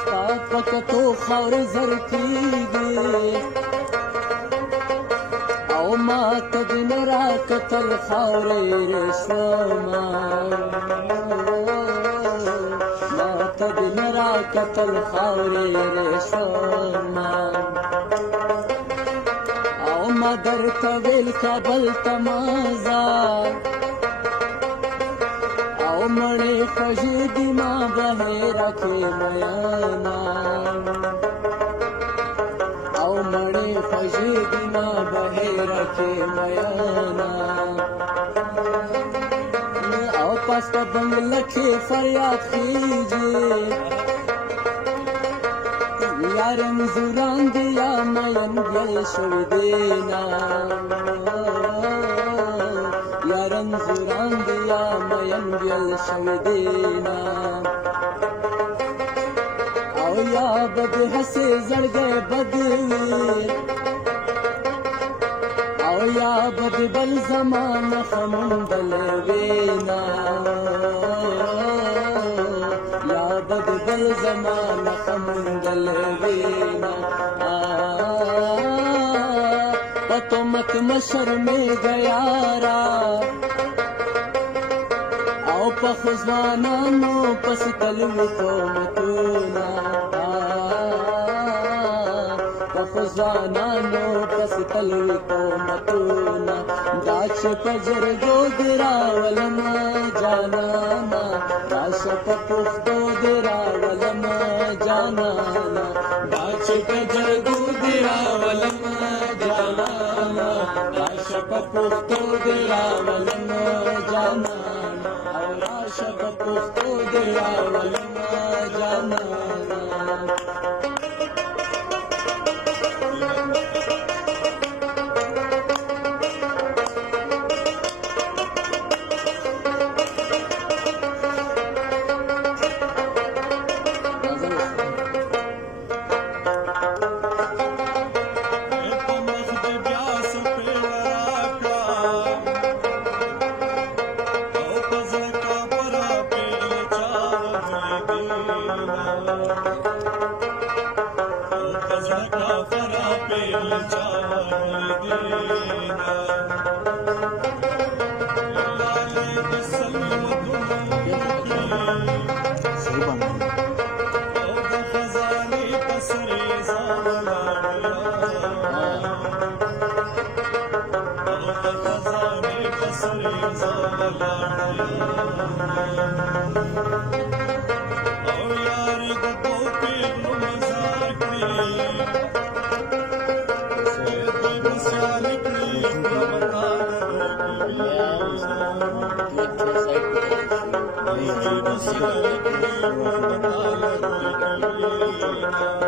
ستا په کتو خاورې زر کېږي او ما ته دې نه راکتل خاورې رشوما ما ته دې نه راکتل خاورې رشوما او ما درته ویل کابل ته مازه او مړې خوږې دي ما بهیره کې میانا او مړې خوږې دي ما بهیره کې میانا او پس په بنګله کې فریاد خیږي یا رنځوران دي یا مین بیل شوي دینا یا رنځوران دي یا مین بیل شوي دینا او یا بد هسې زړګی بد وي او یا بد بل زمانه خمندلې وینا یا بد بل زمانه خمندلې وینا پتو مت مشرمېږه یاره او په ځوانانو پسې تللي تهمتونه په ځوانانو پسې تللي تهمتونه دا چې په جرګو دې راولمه جانانه راشه په پښتو دې راولمه جانانه دا چې په جرګو دې راولمه جانانه راشه په پښتو دې راولمه جانانه او راشه په پښتو دې راولمه جانانه Thank you.